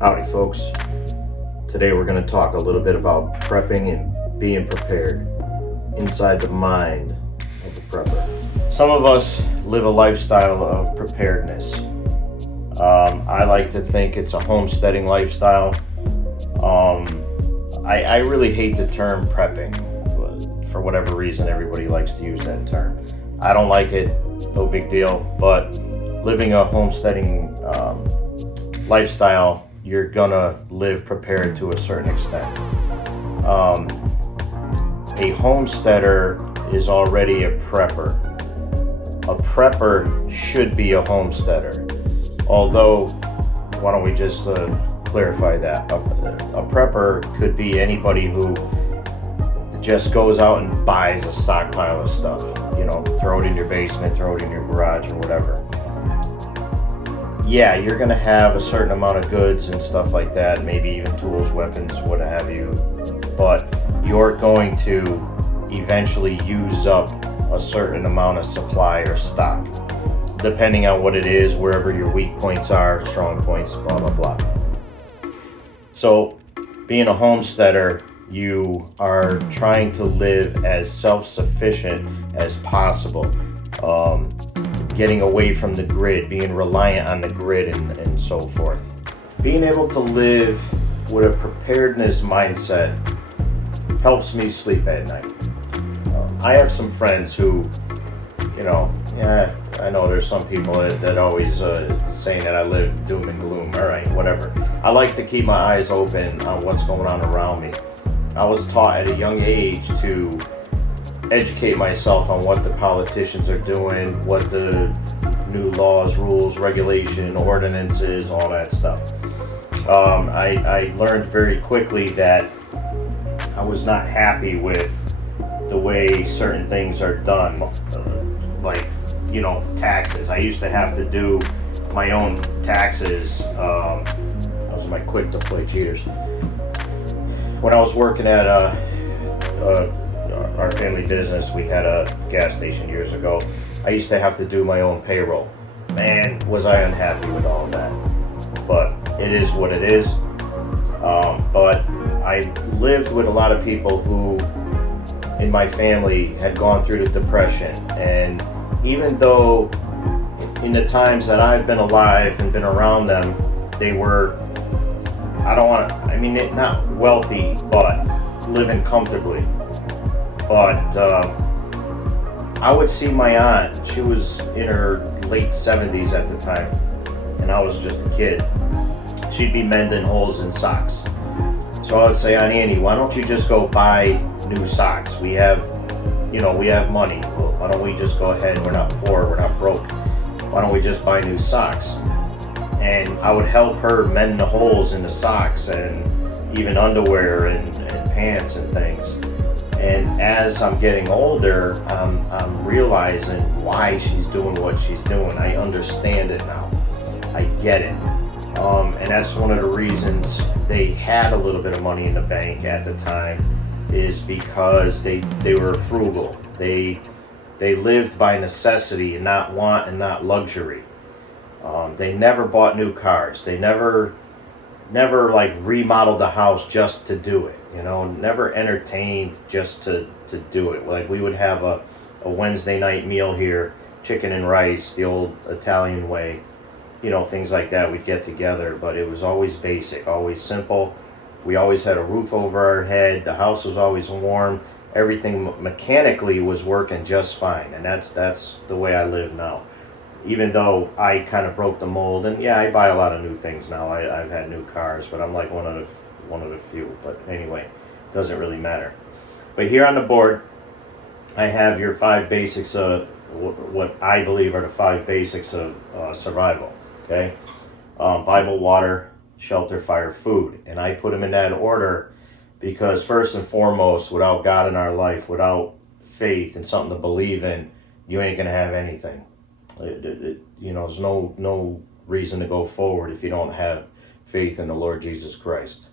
Howdy folks. Today we're going to talk a little bit about prepping and being prepared inside the mind of the prepper. Some of us live a lifestyle of preparedness. I like to think it's a homesteading lifestyle. I really hate the term prepping. For whatever reason, everybody likes to use that term. I don't like it, no big deal, but living a homesteading lifestyle, you're gonna live prepared to a certain extent. A homesteader is already a prepper. A prepper should be a homesteader. Although, why don't we just clarify that? A prepper could be anybody who just goes out and buys a stockpile of stuff. Throw it in your basement, throw it in your garage or whatever. Yeah, you're going to have a certain amount of goods and stuff like that, maybe even tools, weapons, what have you, but you're going to eventually use up a certain amount of supply or stock, depending on what it is, wherever your weak points are, strong points, blah, blah, blah. So, being a homesteader, you are trying to live as self-sufficient as possible. Getting away from the grid, being reliant on the grid and so forth. Being able to live with a preparedness mindset helps me sleep at night. I have some friends who, I know there's some people that always saying that I live doom and gloom. All right, whatever. I like to keep my eyes open on what's going on around me. I was taught at a young age to educate myself on what the politicians are doing, what the new laws, rules, regulation, ordinances, all that stuff. I learned very quickly that I was not happy with the way certain things are done, like taxes. I used to have to do my own taxes. Those are my quick to play cheaters. When I was working at our family business, we had a gas station years ago. I used to have to do my own payroll. Man, was I unhappy with all of that. But it is what it is. But I lived with a lot of people who, in my family, had gone through the Depression. And even though in the times that I've been alive and been around them, they were, not wealthy, but living comfortably. But I would see my aunt. She was in her late 70s at the time, and I was just a kid. She'd be mending holes in socks. So I would say, Aunt Annie, why don't you just go buy new socks? We have money. Well, why don't we just go ahead? We're not poor, we're not broke. Why don't we just buy new socks? And I would help her mend the holes in the socks and even underwear and pants and things. And as I'm getting older, I'm realizing why she's doing what she's doing. I understand it now. I get it. And that's one of the reasons they had a little bit of money in the bank at the time, is because they were frugal. They lived by necessity and not want and not luxury. They never bought new cars. They never like remodeled the house just to do it. Never entertained just to do it. Like we would have a Wednesday night meal here, chicken and rice, the old Italian way, things like that. We'd get together, but it was always basic, always simple. We always had a roof over our head. The house was always warm. Everything mechanically was working just fine, and that's the way I live now. Even though I kind of broke the mold, and yeah, I buy a lot of new things now. I've had new cars, but I'm like one of the few. But anyway, doesn't really matter. But here on the board, I have your 5 basics of what I believe are the 5 basics of survival. Okay, Bible, water, shelter, fire, food, and I put them in that order because first and foremost, without God in our life, without faith and something to believe in, you ain't gonna have anything. There's no reason to go forward if you don't have faith in the Lord Jesus Christ.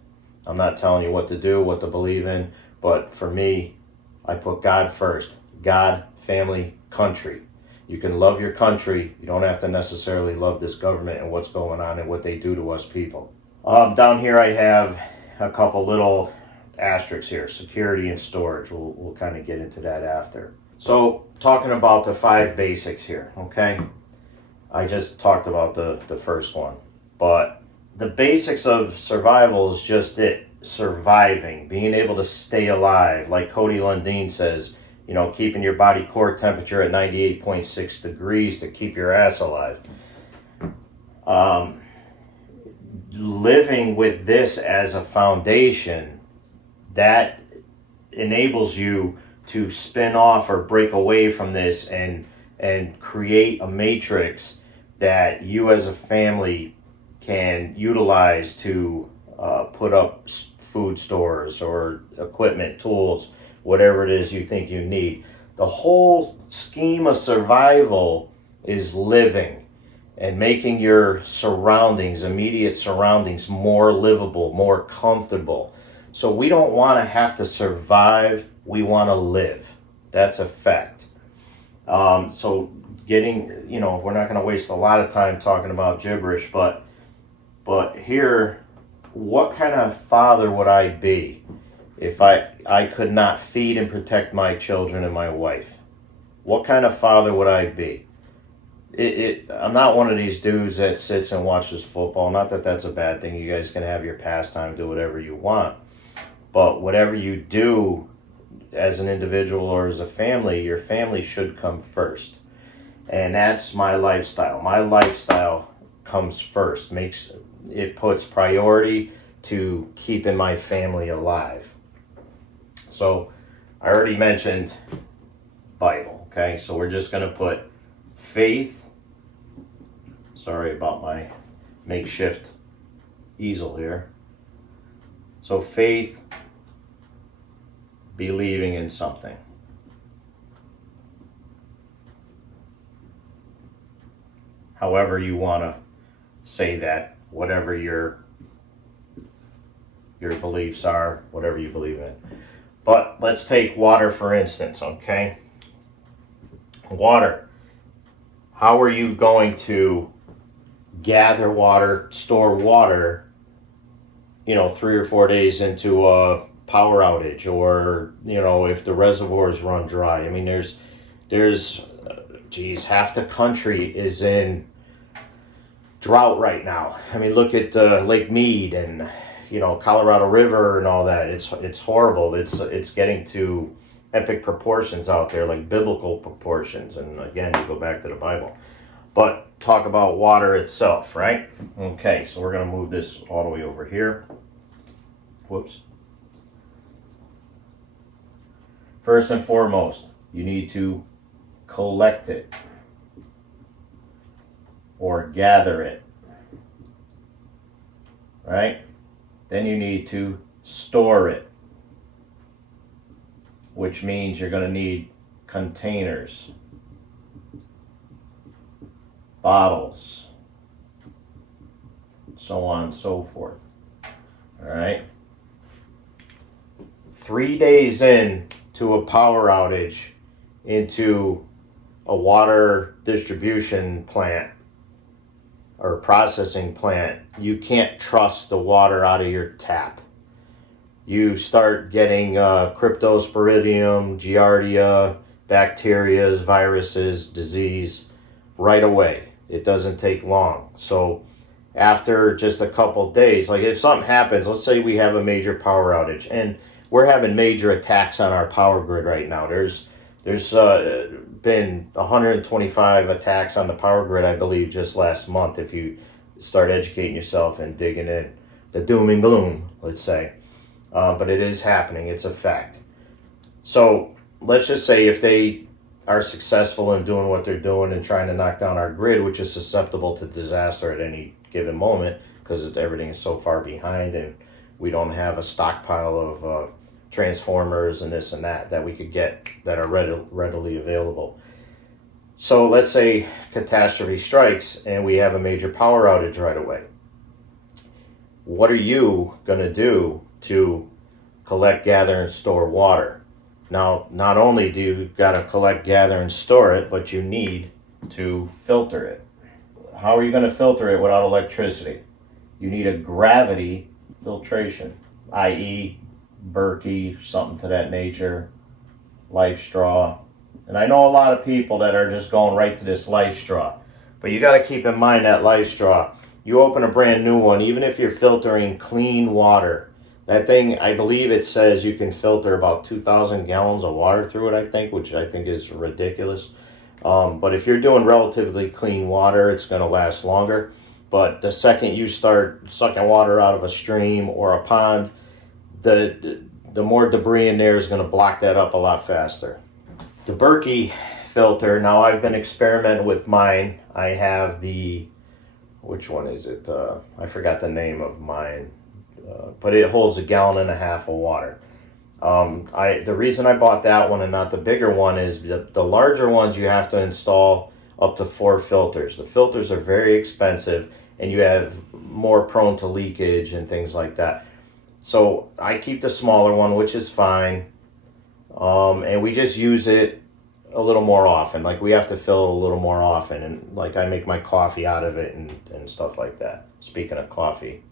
I'm not telling you what to do, what to believe in, but for me, I put God first. God, family, country. You can love your country. You don't have to necessarily love this government and what's going on and what they do to us people. Down here I have a couple little asterisks here, security and storage. We'll kind of get into that after. So talking about the 5 basics here, okay? I just talked about the first one, but the basics of survival is just it, surviving, being able to stay alive. Like Cody Lundin says, you know, keeping your body core temperature at 98.6 degrees to keep your ass alive. Living with this as a foundation, that enables you to spin off or break away from this and create a matrix that you as a family can utilize to put up food stores or equipment, tools, whatever it is you think you need. The whole scheme of survival is living and making your surroundings, immediate surroundings, more livable, more comfortable. So we don't want to have to survive, we want to live. That's a fact. So getting, you know, we're not going to waste a lot of time talking about gibberish, but here, what kind of father would I be if I could not feed and protect my children and my wife? What kind of father would I be? I'm not one of these dudes that sits and watches football. Not that that's a bad thing. You guys can have your pastime, do whatever you want. But whatever you do as an individual or as a family, your family should come first. And that's my lifestyle. My lifestyle comes first. It puts priority to keeping my family alive. So I already mentioned Bible, okay? So we're just going to put faith. Sorry about my makeshift easel here. So faith, believing in something. However you want to say that, whatever your beliefs are, whatever you believe in. But let's take water for instance, okay? Water. How are you going to gather water, store water, 3 or 4 days into a power outage, or, if the reservoirs run dry? I mean, there's half the country is in drought right now. I mean, look at Lake Mead and, Colorado River and all that. It's horrible. It's getting to epic proportions out there, like biblical proportions. And again, you go back to the Bible. But talk about water itself, right? Okay, so we're going to move this all the way over here. Whoops. First and foremost, you need to collect it or gather it, right? Then you need to store it, which means you're going to need containers, bottles, so on and so forth. All right. 3 days in to a power outage into a water distribution plant or processing plant, you can't trust the water out of your tap. You start getting cryptosporidium, giardia, bacteria, viruses, disease right away. It doesn't take long. So after just a couple days, like if something happens, let's say we have a major power outage, and we're having major attacks on our power grid right now. There's been 125 attacks on the power grid, I believe, just last month, if you start educating yourself and digging in. The doom and gloom, let's say. But it is happening. It's a fact. So let's just say if they are successful in doing what they're doing and trying to knock down our grid, which is susceptible to disaster at any given moment because everything is so far behind and we don't have a stockpile of transformers and this and that we could get that are readily available. So let's say catastrophe strikes and we have a major power outage right away. What are you going to do to collect, gather, and store water? Now, not only do you got to collect, gather, and store it, but you need to filter it. How are you going to filter it without electricity? you need a gravity filtration, i.e. Berkey, something to that nature, Life Straw. And I know a lot of people that are just going right to this Life Straw. But you got to keep in mind that Life Straw, you open a brand new one, even if you're filtering clean water, that thing, I believe it says you can filter about 2,000 gallons of water through it, I think, which I think is ridiculous. But if you're doing relatively clean water, it's going to last longer. But the second you start sucking water out of a stream or a pond, the more debris in there is going to block that up a lot faster. The Berkey filter, now I've been experimenting with mine. I have the, which one is it? I forgot the name of mine, but it holds 1.5 gallons of water. The reason I bought that one and not the bigger one is the larger ones you have to install up to 4 filters. The filters are very expensive and you have more prone to leakage and things like that. So I keep the smaller one, which is fine. And we just use it a little more often. Like we have to fill it a little more often. And like I make my coffee out of it and stuff like that. Speaking of coffee.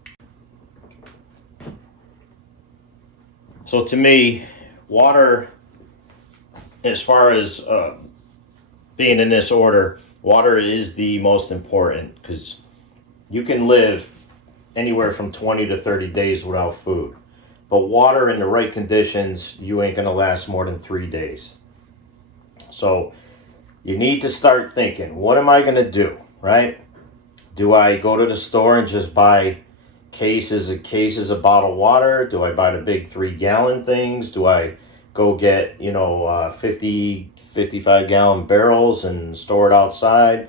So to me, water, as far as being in this order, water is the most important because you can live anywhere from 20 to 30 days without food. But water in the right conditions, you ain't going to last more than 3 days. So you need to start thinking, what am I going to do, right? Do I go to the store and just buy cases of bottled water? Do I buy the big 3-gallon things? Do I go get 55 gallon barrels and store it outside?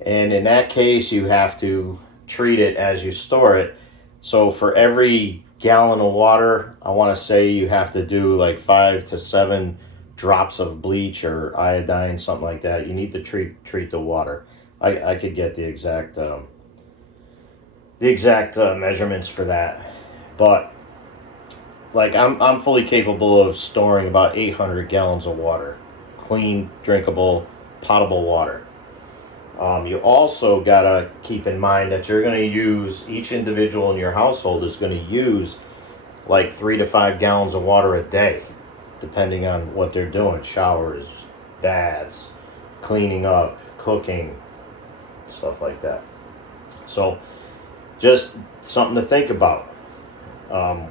And in that case, you have to treat it as you store it. So for every gallon of water, I want to say you have to do like 5 to 7 drops of bleach or iodine, something like that. You need to treat the water. I could get the exact measurements for that, but like I'm fully capable of storing about 800 gallons of water, clean, drinkable, potable water. You also gotta keep in mind that you're going to use, each individual in your household is going to use like 3 to 5 gallons of water a day, depending on what they're doing. Showers, baths, cleaning up, cooking, stuff like that. So just something to think about.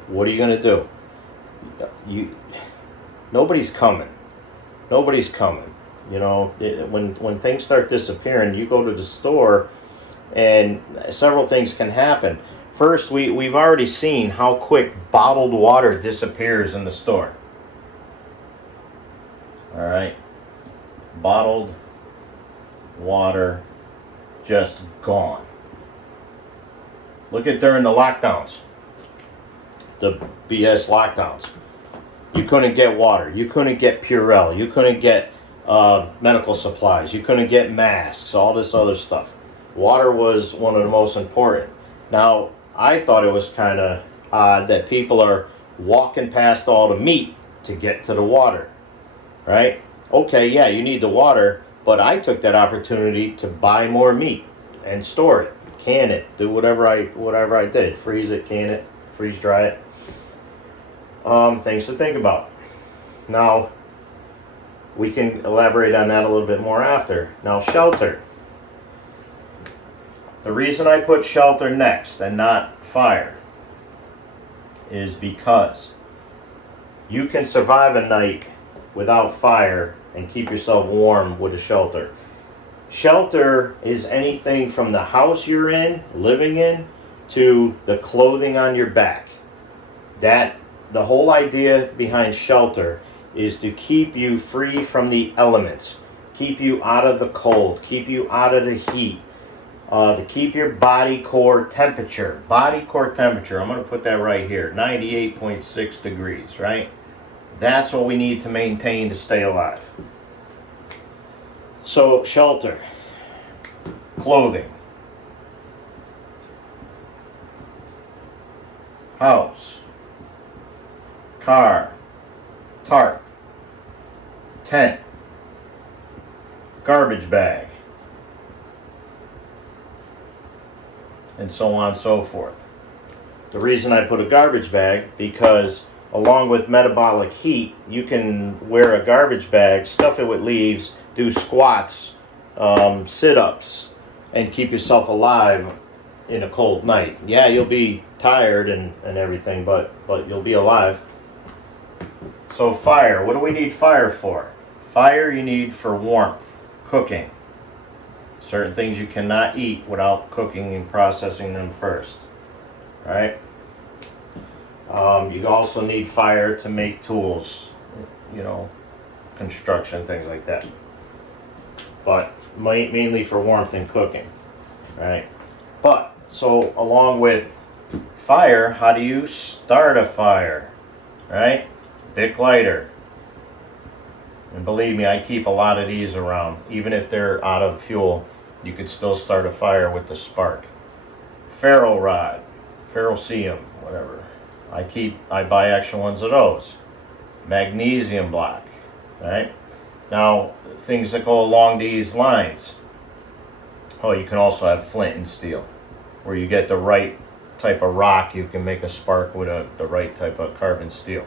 What are you going to do? Nobody's coming. When things start disappearing, you go to the store and several things can happen. First, we've already seen how quick bottled water disappears in the store. All right. Bottled water just gone. Look at during the lockdowns, the BS lockdowns. You couldn't get water. You couldn't get Purell. You couldn't get medical supplies. You couldn't get masks, all this other stuff. Water was one of the most important. Now, I thought it was kind of odd that people are walking past all the meat to get to the water, right? Okay, yeah, you need the water, but I took that opportunity to buy more meat and store it, can it, do whatever I did. Freeze it, can it, freeze dry it. Things to think about. Now, we can elaborate on that a little bit more after. Now, shelter. The reason I put shelter next and not fire is because you can survive a night without fire and keep yourself warm with a shelter. Shelter is anything from the house you're in, living in, to the clothing on your back. The whole idea behind shelter is to keep you free from the elements, keep you out of the cold, keep you out of the heat, to keep your body core temperature. Body core temperature, I'm going to put that right here, 98.6 degrees, right? That's what we need to maintain to stay alive. So, shelter, clothing, house, car, tarp, tent, garbage bag, and so on and so forth. The reason I put a garbage bag, because along with metabolic heat, you can wear a garbage bag, stuff it with leaves, do squats, sit-ups, and keep yourself alive in a cold night. Yeah, you'll be tired and everything, but you'll be alive. So fire, what do we need fire for? Fire you need for warmth, cooking. Certain things you cannot eat without cooking and processing them first. Right? You also need fire to make tools, construction, things like that. But mainly for warmth and cooking, right? But, so along with fire, how do you start a fire, right? Bic lighter. And believe me, I keep a lot of these around. Even if they're out of fuel, you could still start a fire with the spark. Ferro rod, ferrocerium, whatever. I buy extra ones of those. Magnesium block, right? Now, things that go along these lines. Oh, you can also have flint and steel, where you get the right type of rock, you can make a spark with the right type of carbon steel.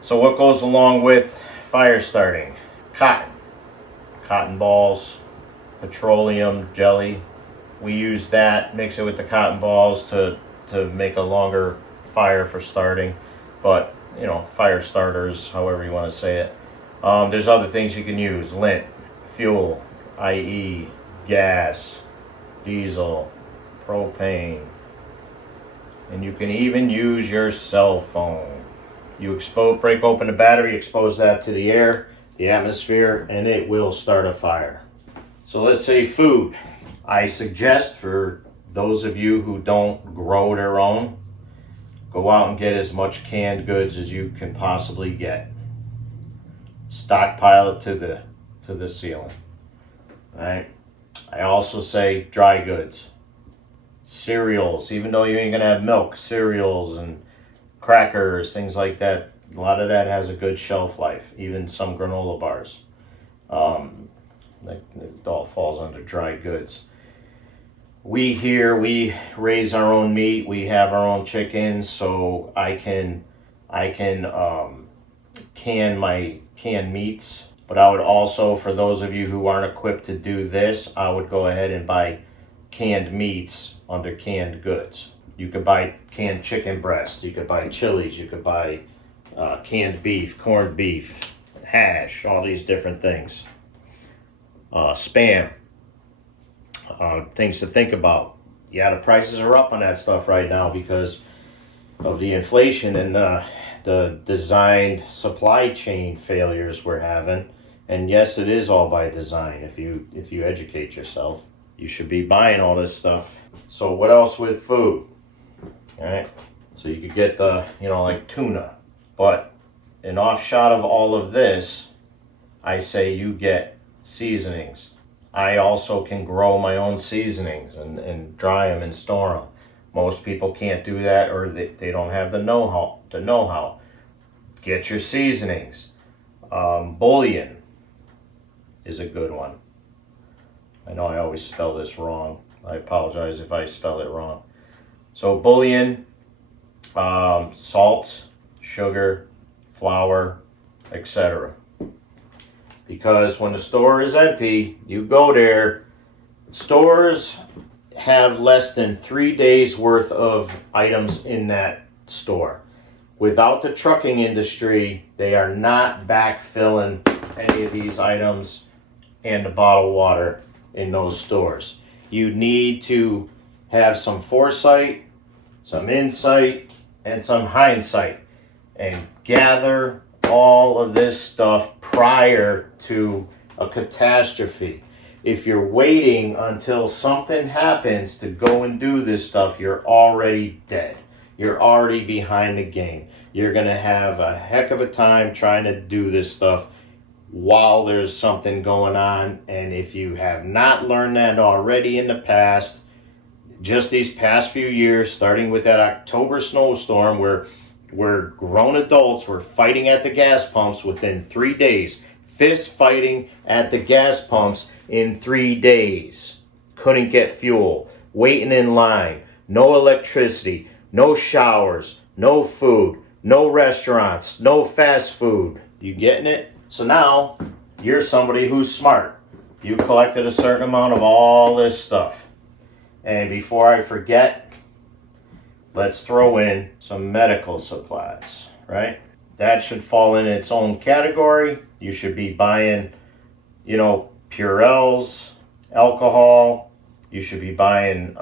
So what goes along with fire starting? Cotton balls, petroleum jelly. We use that, mix it with the cotton balls to make a longer fire for starting. But, fire starters, however you want to say it. There's other things you can use. Lint, fuel, i.e. gas, diesel, propane. And you can even use your cell phone. You break open the battery, expose that to the air, the atmosphere, and it will start a fire. So let's say food. I suggest for those of you who don't grow their own, go out and get as much canned goods as you can possibly get. Stockpile it to the ceiling. Right? I also say dry goods. Cereals, even though you ain't gonna have milk, cereals and crackers, things like that. A lot of that has a good shelf life. Even some granola bars. It all falls under dry goods. We raise our own meat. We have our own chickens, so I can can my canned meats. But I would also, for those of you who aren't equipped to do this, I would go ahead and buy canned meats under canned goods. You could buy canned chicken breast. You could buy chilies. You could buy canned beef, corned beef, hash, all these different things. Spam. Things to think about. Yeah, the prices are up on that stuff right now because of the inflation and the designed supply chain failures we're having. And yes, it is all by design. If you educate yourself, you should be buying all this stuff. So what else with food? All right. So you could get like tuna. But an offshot of all of this, I say you get seasonings. I also can grow my own seasonings and dry them and store them. Most people can't do that, or they don't have the know-how. Get your seasonings. Bouillon is a good one. I know I always spell this wrong. I apologize if I spell it wrong. So bouillon, salt, sugar, flour, etc. Because when the store is empty, you go there, stores have less than 3 days worth of items in that store. Without the trucking industry, they are not backfilling any of these items and the bottled water in those stores. You need to have some foresight, some insight, and some hindsight, and gather all of this stuff prior to a catastrophe. If you're waiting until something happens to go and do this stuff, you're already dead. You're already behind the game. You're going to have a heck of a time trying to do this stuff while there's something going on. And if you have not learned that already in the past, just these past few years, starting with that October snowstorm where grown adults were fighting at the gas pumps within 3 days. Fist fighting at the gas pumps in 3 days. Couldn't get fuel. waiting in line, no electricity, no showers, no food, no restaurants, no fast food. You getting it? So now you're somebody who's smart. You collected a certain amount of all this stuff. And before I forget, let's throw in some medical supplies, right? That should fall in its own category. You should be buying, Purells, alcohol. You should be buying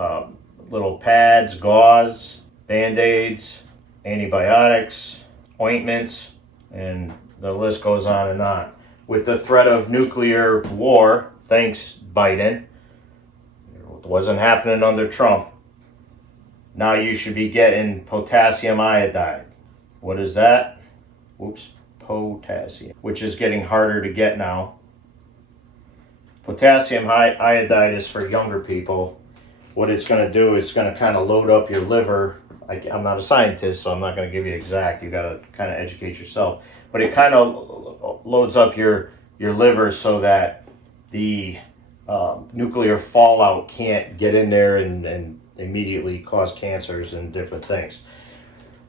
little pads, gauze, Band-Aids, antibiotics, ointments, and the list goes on and on. With the threat of nuclear war, thanks Biden, it wasn't happening under Trump. Now you should be getting potassium iodide. What is that? Potassium, which is getting harder to get now. Potassium iodide is for younger people. What it's going to do is going to kind of load up your liver. I'm not a scientist, so I'm not going to give you exact. You got to kind of educate yourself. But it kind of loads up your liver so that the nuclear fallout can't get in there and immediately cause cancers and different things.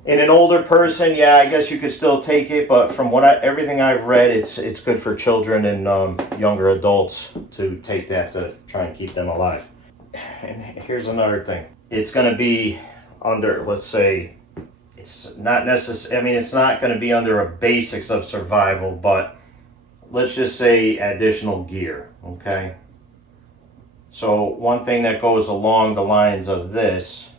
In an older person, yeah, I guess you could still take it, but from everything I've read, it's good for children and younger adults to take that to try and keep them alive. And here's another thing. It's going to be under, let's say, it's not necessary. I mean, it's not going to be under a basics of survival, but let's just say additional gear, okay? So one thing that goes along the lines of this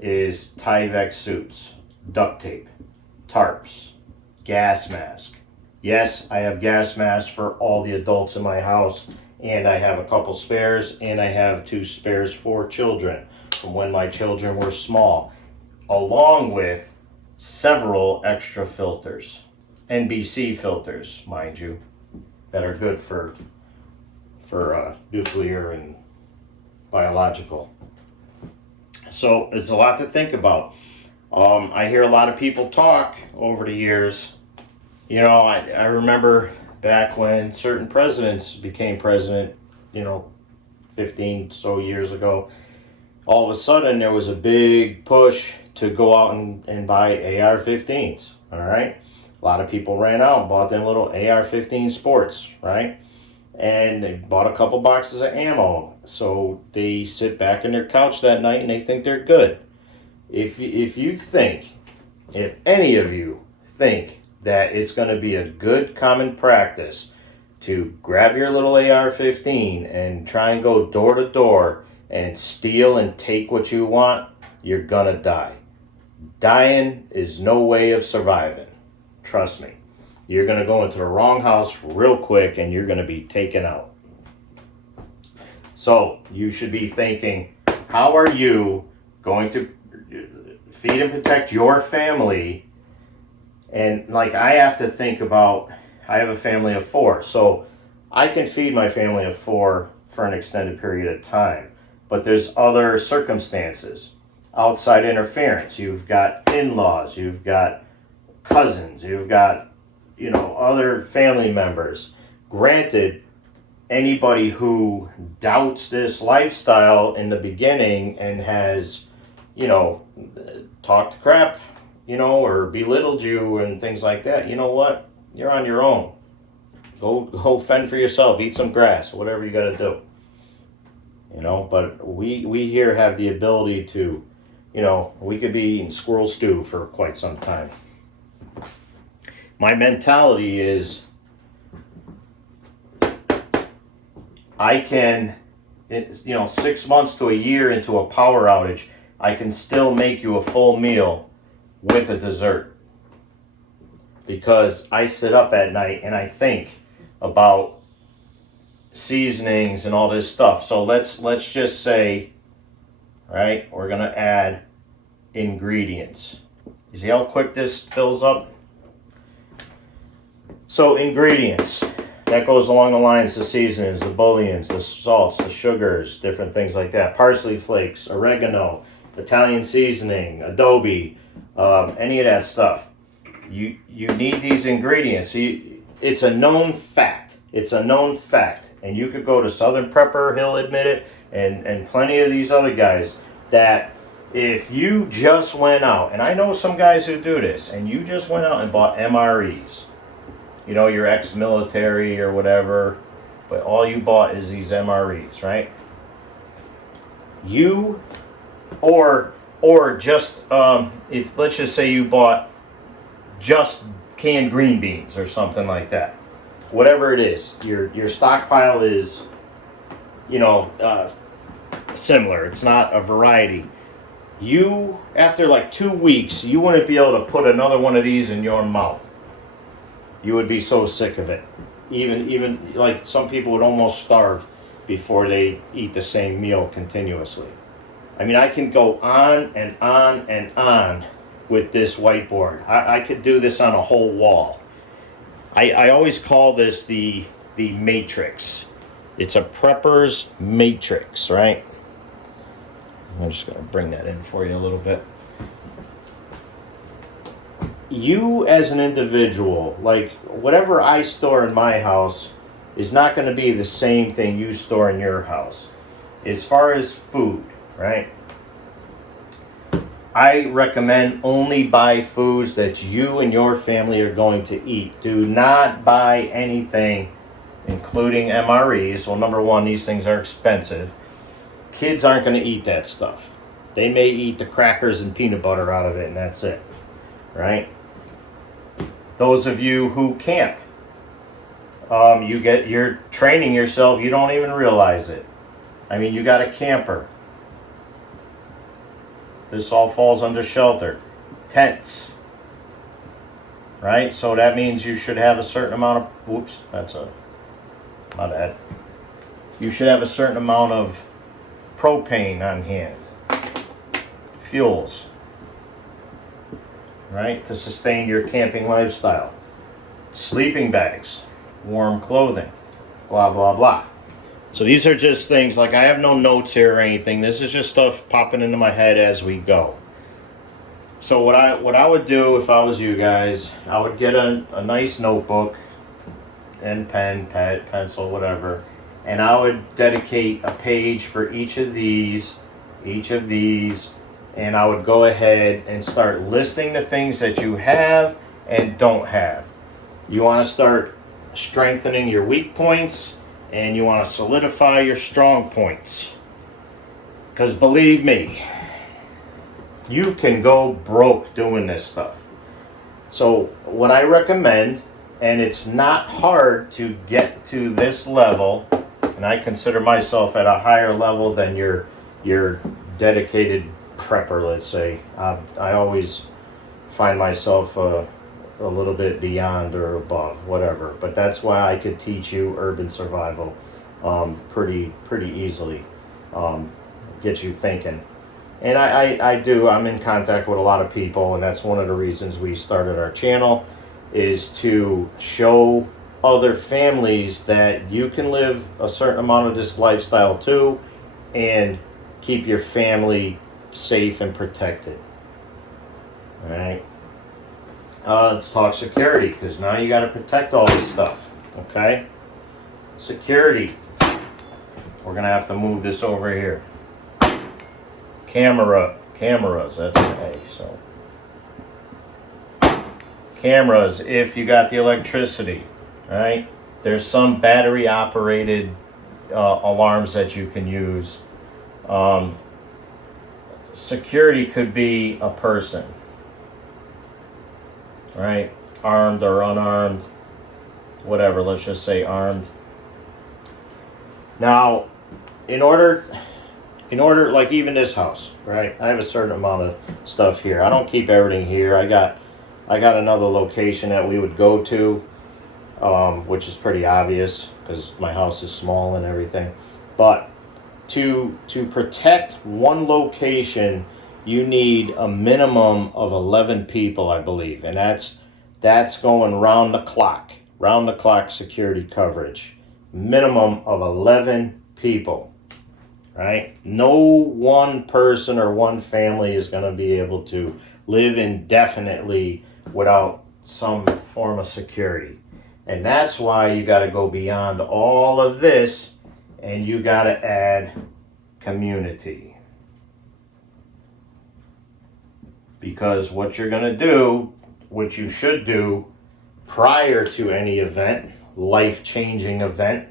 is Tyvek suits, duct tape, tarps, gas mask. Yes, I have gas masks for all the adults in my house, and I have a couple spares, and I have 2 spares for children from when my children were small, along with several extra filters, NBC filters, mind you, that are good for nuclear and biological. So it's a lot to think about. I hear a lot of people talk over the years. I remember back when certain presidents became president, 15 so years ago, all of a sudden there was a big push to go out and buy AR-15s, all right? A lot of people ran out and bought them little AR-15 sports, right? And they bought a couple boxes of ammo. So they sit back on their couch that night and they think they're good. If any of you think that it's going to be a good common practice to grab your little AR-15 and try and go door to door and steal and take what you want, you're going to die. Dying is no way of surviving. Trust me. You're going to go into the wrong house real quick and you're going to be taken out. So you should be thinking, how are you going to feed and protect your family? And like I have to think about, I have a family of 4. So I can feed my family of 4 for an extended period of time. But there's other circumstances. Outside interference. You've got in-laws. You've got cousins. You've got other family members. Granted, anybody who doubts this lifestyle in the beginning and has, talked crap, or belittled you and things like that, you know what? You're on your own. Go fend for yourself. Eat some grass, whatever you got to do. But we here have the ability to, we could be eating squirrel stew for quite some time. My mentality is I can, 6 months to a year into a power outage, I can still make you a full meal with a dessert. Because I sit up at night and I think about seasonings and all this stuff. So let's just say, right, we're going to add ingredients. You see how quick this fills up? So ingredients, that goes along the lines, the seasonings, the bouillons, the salts, the sugars, different things like that. Parsley flakes, oregano, Italian seasoning, adobe, any of that stuff. You need these ingredients. It's a known fact. It's a known fact. And you could go to Southern Prepper, he'll admit it. and plenty of these other guys, that if you just went out, and I know some guys who do this, and you just went out and bought MREs, you know, your ex-military or whatever, but all you bought is these MREs, right? You, or just, if, let's just say you bought just canned green beans or something like that. Whatever it is, your stockpile is, you know, similar. It's not a variety. You, after like 2 weeks, you wouldn't be able to put another one of these in your mouth. You would be so sick of it. Even like some people would almost starve before they eat the same meal continuously. I mean, I can go on and on and on with this whiteboard. I could do this on a whole wall. I always call this the matrix. It's a prepper's matrix, right? I'm just going to bring that in for you a little bit. You as an individual, like whatever I store in my house is not going to be the same thing you store in your house. As far as food, right? I recommend only buy foods that you and your family are going to eat. Do not buy anything, including MREs. Well, number one, these things are expensive. Kids aren't going to eat that stuff. They may eat the crackers and peanut butter out of it, and that's it, right? Those of you who camp, you're training yourself. You don't even realize it. I mean, you got a camper. This all falls under shelter. Tents, right? So that means you should have a certain amount of, whoops, my bad. You should have a certain amount of propane on hand. Fuels, right? To sustain your camping lifestyle. Sleeping bags, warm clothing, blah, blah, blah. So these are just things, like I have no notes here or anything. This is just stuff popping into my head as we go. So what I would do if I was you guys, I would get a nice notebook and pen, pad, pencil, whatever, and I would dedicate a page for each of these, and I would go ahead and start listing the things that you have and don't have. You want to start strengthening your weak points, and you want to solidify your strong points. Because believe me, you can go broke doing this stuff. So what I recommend, and it's not hard to get to this level, and I consider myself at a higher level than your dedicated prepper, let's say. I always find myself a little bit beyond or above, whatever. But that's why I could teach you urban survival pretty easily, get you thinking. And I'm in contact with a lot of people, and that's one of the reasons we started our channel, is to show other families that you can live a certain amount of this lifestyle too, and keep your family safe and protected. All right. Let's talk security, because now you got to protect all this stuff. Okay. Security. We're gonna have to move this over here. Cameras. That's okay. So cameras. If you got the electricity, right? There's some battery operated alarms that you can use. Security could be a person, right? Armed or unarmed, whatever. Let's just say armed. Now, in order, like even this house, right? I have a certain amount of stuff here. I don't keep everything here. I got another location that we would go to, which is pretty obvious because my house is small and everything. But to protect one location, you need a minimum of 11 people, I believe, and that's going round the clock security coverage. Minimum of 11 people, right? No one person or one family is going to be able to live indefinitely without some form of security. And that's why you got to go beyond all of this, and you got to add community. Because what you're going to do, what you should do prior to any event, life-changing event,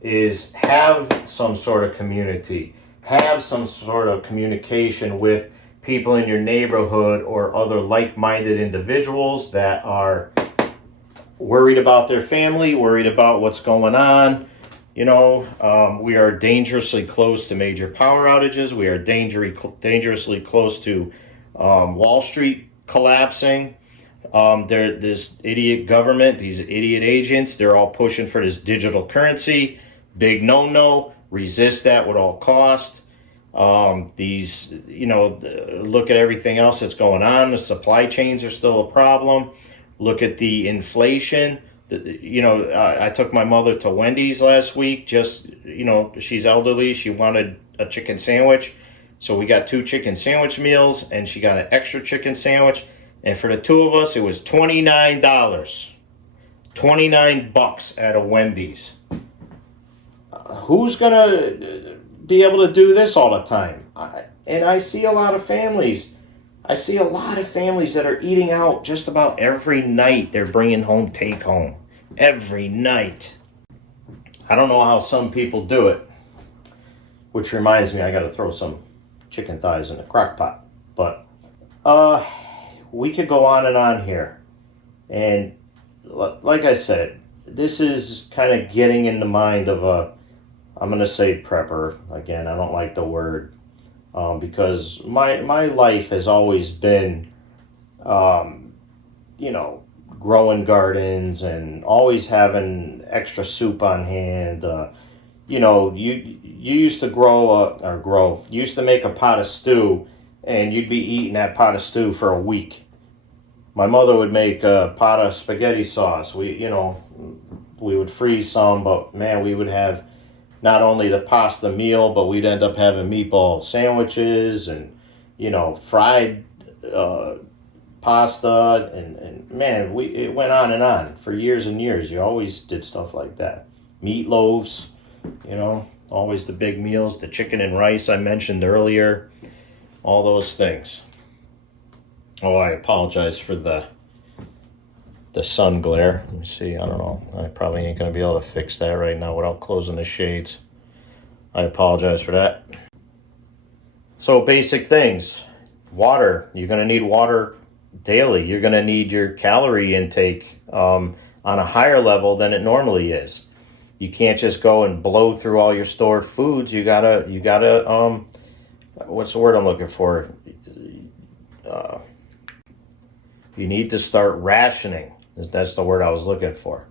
is have some sort of community. Have some sort of communication with people in your neighborhood or other like-minded individuals that are worried about their family, worried about what's going on. We are dangerously close to major power outages. We are dangerously close to Wall Street collapsing. This idiot government, these idiot agents, they're all pushing for this digital currency. Big no-no. Resist that at all cost. Look at everything else that's going on. The supply chains are still a problem. Look at the inflation. I took my mother to Wendy's last week. She's elderly. She wanted a chicken sandwich. So we got 2 chicken sandwich meals, and she got an extra chicken sandwich. And for the 2 of us, it was $29. $29 at a Wendy's. Who's going to be able to do this all the time? I see a lot of families. I see a lot of families that are eating out just about every night. They're bringing home take home every night. I don't know how some people do it. Which reminds me, I got to throw some chicken thighs in the crock pot. But we could go on and on here. And like I said, this is kind of getting in the mind of I'm going to say prepper. Again, I don't like the word. Because my life has always been, growing gardens and always having extra soup on hand. You used to you used to make a pot of stew, and you'd be eating that pot of stew for a week. My mother would make a pot of spaghetti sauce. We would freeze some, but man, we would have not only the pasta meal, but we'd end up having meatball sandwiches and, fried pasta. And man, it went on and on for years and years. You always did stuff like that. Meatloaves, always the big meals, the chicken and rice I mentioned earlier, all those things. Oh, I apologize for the sun glare. Let me see. I don't know. I probably ain't going to be able to fix that right now without closing the shades. I apologize for that. So basic things. Water. You're going to need water daily. You're going to need your calorie intake on a higher level than it normally is. You can't just go and blow through all your stored foods. You gotta what's the word I'm looking for? You need to start rationing. That's the word I was looking for.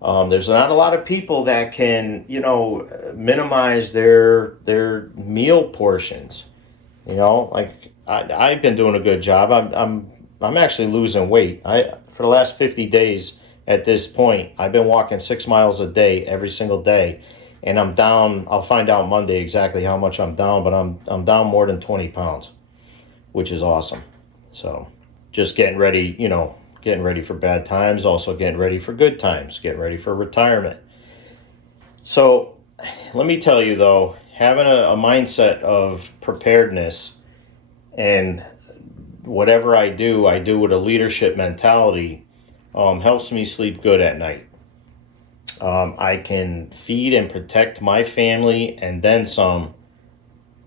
There's not a lot of people that can, minimize their meal portions. I've been doing a good job. I'm actually losing weight. For the last 50 days at this point, I've been walking 6 miles a day every single day, and I'm down. I'll find out Monday exactly how much I'm down, but I'm down more than 20 pounds, which is awesome. So just getting ready, getting ready for bad times, also getting ready for good times, getting ready for retirement. So let me tell you though, having a mindset of preparedness, and whatever I do with a leadership mentality, helps me sleep good at night. I can feed and protect my family and then some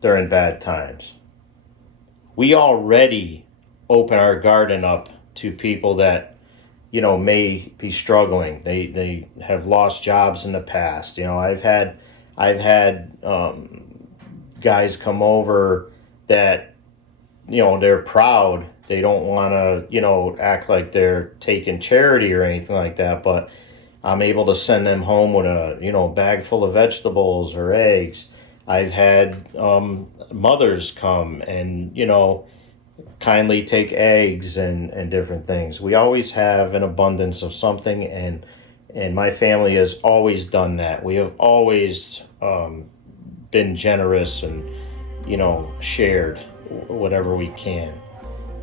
during bad times. We already open our garden up to people that, may be struggling. They have lost jobs in the past. I've had guys come over that, they're proud. They don't want to, act like they're taking charity or anything like that, but I'm able to send them home with a, bag full of vegetables or eggs. I've had mothers come and, kindly take eggs and different things. We always have an abundance of something, and my family has always done that. We have always been generous and, shared whatever we can.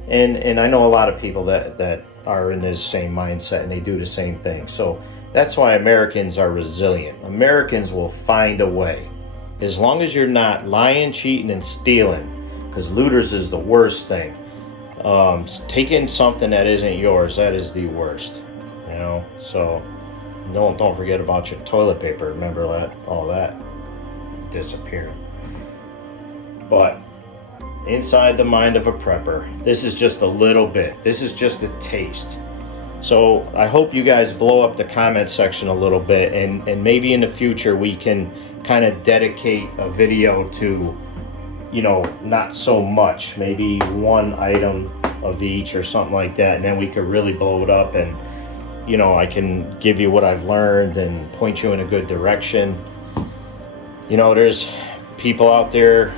And I know a lot of people that are in this same mindset, and they do the same thing. So that's why Americans are resilient. Americans will find a way. As long as you're not lying, cheating, and stealing, because looters is the worst thing. Taking something that isn't yours, that is the worst. You know, so don't forget about your toilet paper. Remember that, all that disappeared. But inside the mind of a prepper, this is just a little bit. This is just a taste. So I hope you guys blow up the comment section a little bit, and maybe in the future we can kind of dedicate a video to, you know, not so much, maybe one item of each or something like that, and then we could really blow it up, and you know, I can give you what I've learned and point you in a good direction. You know, there's people out there,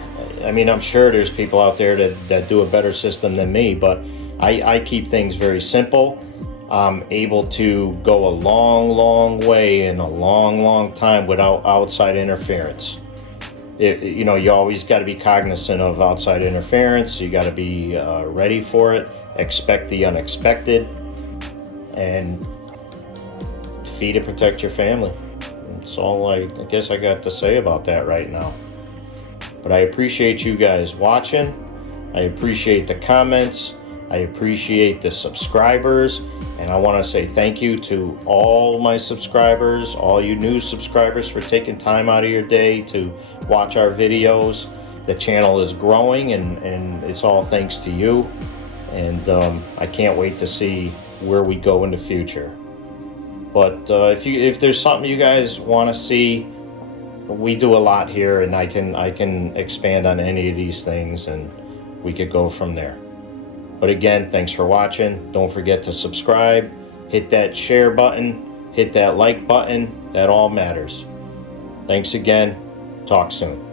I mean, I'm sure there's people out there that do a better system than me, but I keep things very simple. I'm able to go a long way in a long time without outside interference. You know, you always got to be cognizant of outside interference. You got to be ready for it, expect the unexpected, and feed and protect your family. That's all I guess I got to say about that right now. But I appreciate you guys watching. I appreciate the comments. I appreciate the subscribers. And I want to say thank you to all my subscribers, all you new subscribers, for taking time out of your day to watch our videos. The channel is growing, and it's all thanks to you. And I can't wait to see where we go in the future. But if there's something you guys want to see, we do a lot here, and I can expand on any of these things, and we could go from there. But again, thanks for watching. Don't forget to subscribe, hit that share button, hit that like button. That all matters. Thanks again. Talk soon.